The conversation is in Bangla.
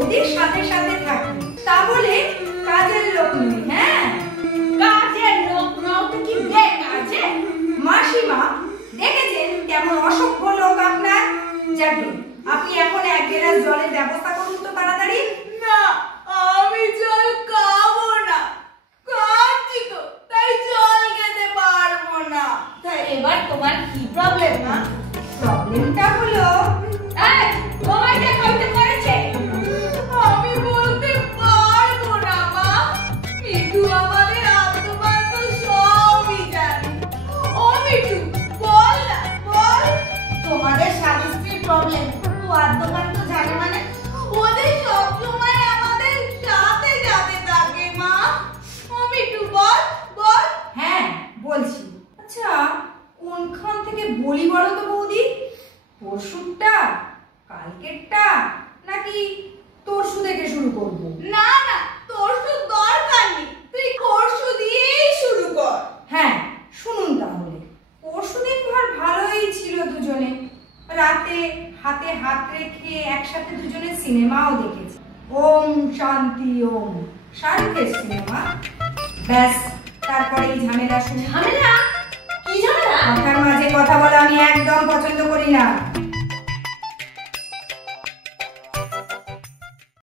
বৌদির সাথে সাথে থাকি, তা বলে কাজের লোক নই। হ্যাঁ, কাজের লোক নাও তো কি বেকাজে? মাসিমা দেখেছেন কেমন অসভ্য লোক আপনার। যাকে আপনি এখন এক গ্লাস জলের ব্যবস্থা করুন তো তাড়াতাড়ি। না, আমি জল খাবো না, খাচ্ছি তো, তাই জল খেতে পারবো না। তাই এবার তোমার কি প্রবলেম? না, প্রবলেমটা হলো তোমায় কে কইতে করেছে? আমি বলতে পারবো না মা। মিঠু আমাদের আত্মবান তো সবই জানে। ও মিঠু, বল না, বল। তোমাদের স্বামী স্ত্রীর প্রবলেম তো আত্মবান তো জানে মানে? ওদের সবসময় আমাদের সাথে সাথে থাকে মা। ও মিঠু, বল বল। হ্যাঁ বলছি। আচ্ছা কোনখান থেকে বলি বলো তো বৌদি? পরশুরটা, কালকেরটা, নাকি তরশু থেকে শুরু করব? না না, তরশু দরকার নেই, তুই পরশু দিয়েই শুরু কর। হ্যাঁ শুনুন তাহলে। পরশুদিন ভর ভালোই ছিল দুজনে। রাতে হাতে হাত রেখে একসাথে দুজনে সিনেমাও দেখেছি। ওম শান্তি ওম, শাহরুখের সিনেমা। ব্যাস, তারপরে এই ঝামেলা শুনে। ঝামেলা? কি ঝামেলা? কথার মাঝে কথা বলা আমি একদম পছন্দ করি না।